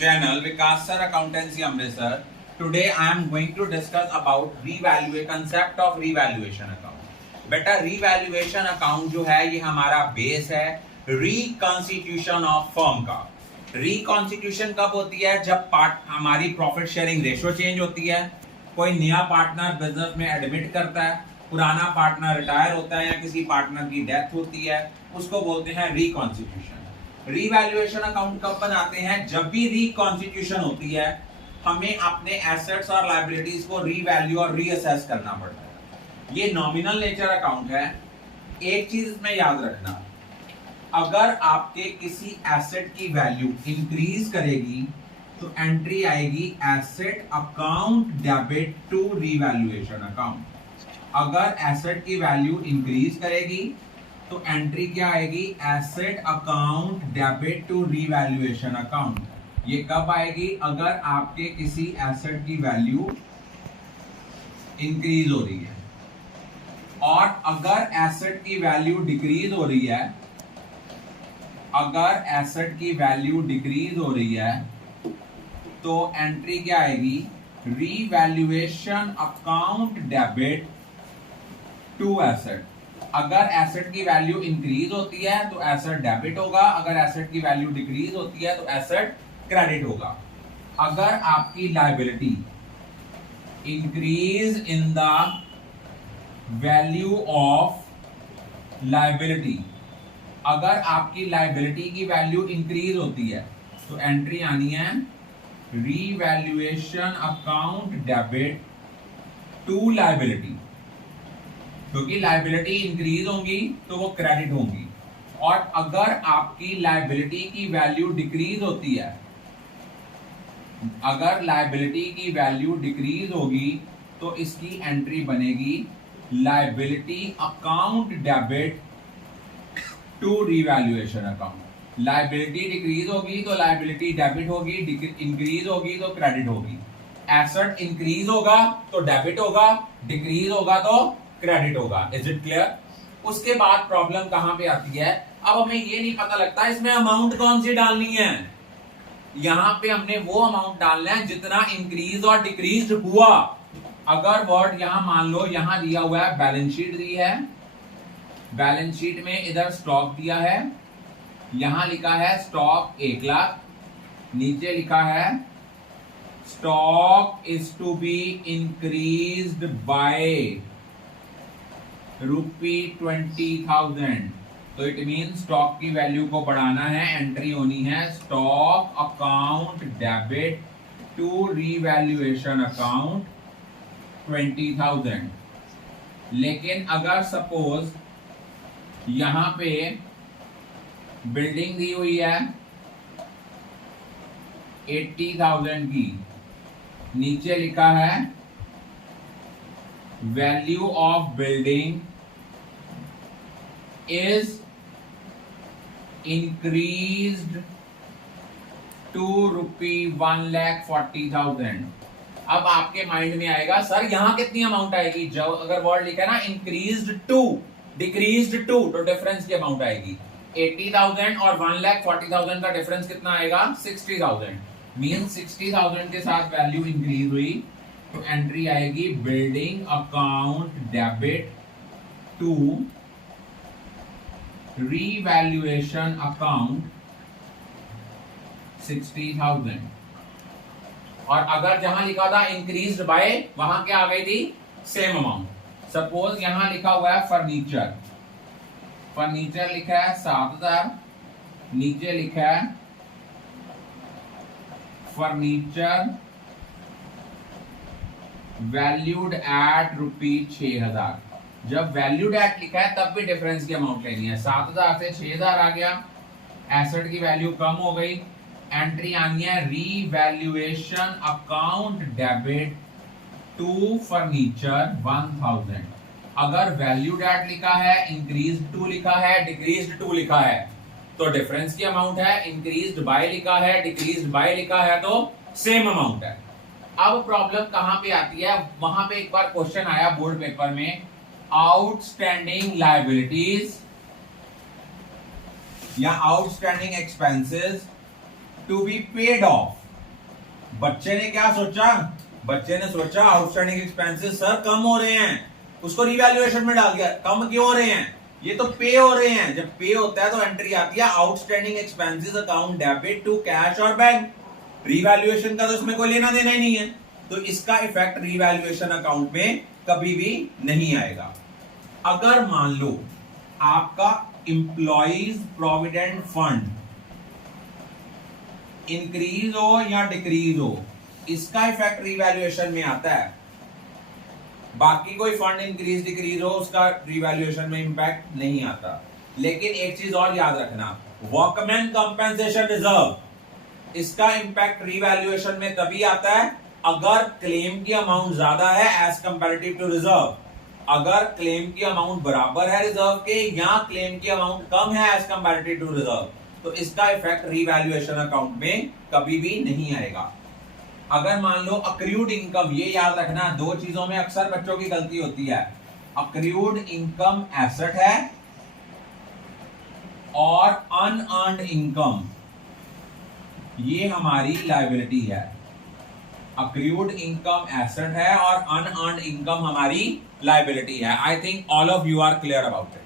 channel Vikas Sir Accountancy Amritsar. Today I am going to discuss about concept of revaluation account. बेटा revaluation account जो है ये हमारा base है reconstitution of firm का. Reconstitution कब होती है? जब हमारी प्रॉफिट शेयरिंग रेशो चेंज होती है, कोई नया पार्टनर बिजनेस में एडमिट करता है, पुराना पार्टनर रिटायर होता है या किसी पार्टनर की डेथ होती है, उसको बोलते हैं रिकॉन्स्टिट्यूशन. रीवैल्यूएशन अकाउंट कब बनाते हैं? जब भी रिकॉन्स्टिट्यूशन होती है हमें अपने एसेट्स और लायबिलिटीज को रीवैल्यू और रीअसेस करना पड़ता है. ये नॉमिनल नेचर अकाउंट है. एक चीज इसमें याद रखना, अगर आपके किसी एसेट की वैल्यू इंक्रीज करेगी तो एंट्री आएगी asset account debit to revaluation account. अगर एसेट की वैल्यू इंक्रीज करेगी तो एंट्री क्या आएगी? Asset account debit to revaluation account. ये कब आएगी? अगर आपके किसी एसेट की वैल्यू इंक्रीज हो रही है. और अगर एसेट की वैल्यू डिक्रीज हो रही है, अगर एसेट की वैल्यू डिक्रीज हो रही है तो एंट्री क्या आएगी? Revaluation account debit to asset. अगर एसेट की वैल्यू इंक्रीज होती है तो एसेट डेबिट होगा, अगर एसेट की वैल्यू डिक्रीज होती है तो एसेट क्रेडिट होगा. अगर आपकी liability increase in the value of liability, अगर आपकी लायबिलिटी की वैल्यू इंक्रीज होती है तो एंट्री आनी है revaluation account debit to liability. क्योंकि लायबिलिटी इंक्रीज होंगी तो वो क्रेडिट होंगी. और अगर आपकी लायबिलिटी की वैल्यू डिक्रीज होती है, अगर लायबिलिटी की वैल्यू डिक्रीज होगी तो इसकी एंट्री बनेगी liability account debit to revaluation account. Liability decrease होगी तो लायबिलिटी डेबिट होगी, इंक्रीज होगी तो क्रेडिट होगी. एसेट इंक्रीज होगा तो डेबिट होगा, डिक्रीज होगा तो क्रेडिट होगा. Is it clear? उसके बाद प्रॉब्लम कहां पे आती है? अब हमें ये नहीं पता लगता इसमें अमाउंट कौन सी डालनी है. यहां पे हमने वो अमाउंट डालना है जितना इंक्रीज और डिक्रीज हुआ. अगर वर्ड यहां मान लो यहां दिया हुआ है बैलेंस शीट दी है, बैलेंस शीट में इधर स्टॉक दिया है, यहां लिखा है स्टॉक 1 लाख, नीचे लिखा है stock is to be increased by ₹20,000. तो इट मीन स्टॉक की वैल्यू को बढ़ाना है. एंट्री होनी है stock account debit to revaluation account 20,000. लेकिन अगर सपोज यहां पे बिल्डिंग दी हुई है 80,000 की, नीचे लिखा है value of building is increased to ₹1,40,000. अब आपके माइंड में आएगा सर यहां कितनी अमाउंट आएगी? जब अगर वर्ड लिखा है ना इंक्रीज्ड टू डिक्रीज्ड टू तो डिफरेंस की अमाउंट आएगी 80,000 और 1,40,000 का डिफरेंस कितना आएगा? 60,000. मीन 60,000 के साथ वैल्यू इंक्रीज हुई तो एंट्री आएगी building account debit to revaluation account 60,000. और अगर जहां लिखा था इंक्रीज्ड बाय, वहां क्या आ गई थी? Same amount. सपोज यहां लिखा हुआ है फर्नीचर, फर्नीचर लिखा है 7,000, नीचे लिखा है फर्नीचर वैल्यूड एट ₹6,000. जब वैल्यूड एट लिखा है तब भी डिफरेंस की अमाउंट लेनी है. 7,000 से 6,000 आ गया, एसेट की वैल्यू कम हो गई, एंट्री आनी है revaluation account debit to furniture 1,000. अगर वैल्यूड एट लिखा है, इंक्रीज टू लिखा है, डिक्रीज टू लिखा है तो डिफरेंस की अमाउंट है. इंक्रीज्ड बाय लिखा है, डिक्रीज्ड बाय लिखा है तो सेम अमाउंट है. अब प्रॉब्लम कहां पे आती है? वहां पे एक बार क्वेश्चन आया बोर्ड पेपर में, आउटस्टैंडिंग लायबिलिटीज या outstanding expenses to be paid off बच्चे ने क्या सोचा, बच्चे ने सोचा आउटस्टैंडिंग एक्सपेंसेस सर कम हो रहे हैं, उसको रिवैल्यूएशन में डाल दिया। कम क्यों हो रहे हैं, ये तो पे हो रहे हैं। जब पे होता है तो एंट्री आती है outstanding expenses account debit to cash और बैंक। रिवैल्यूएशन का तो उसमें कोई लेना देना ही नहीं है, तो इसका इफेक्ट रिवैल्यूएशन अकाउंट में कभी भी नहीं आएगा। अगर मान लो आपका इंप्लॉइज प्रोविडेंट फंड इंक्रीज हो या डिक्रीज हो, इसका इफेक्ट रिवैल्यूएशन में आता है। बाकी कोई फंड इंक्रीज डिक्रीज हो उसका रिवैल्यूएशन में इंपैक्ट नहीं आता। लेकिन एक चीज और याद रखना, वर्कमैन कंपेंसेशन रिजर्व, इसका इंपैक्ट रिवैल्यूएशन में तभी आता है अगर क्लेम की अमाउंट ज्यादा है एज कंपैरेटिव टू रिजर्व। अगर क्लेम की अमाउंट बराबर है रिजर्व के या क्लेम की अमाउंट कम है एज कंपैरेटिव टू रिजर्व, तो इसका इफेक्ट रिवैल्यूएशन अकाउंट में कभी भी नहीं आएगा। अगर मान लो अक्रूड इनकम, ये याद रखना, दो चीजों में अक्सर बच्चों की गलती होती है। अक्रूड इनकम एसेट है और अनअर्न्ड इनकम ये हमारी लायबिलिटी है। अक्रूड इनकम एसेट है और अनअर्न्ड इनकम हमारी लायबिलिटी है। I think all of you are clear about it.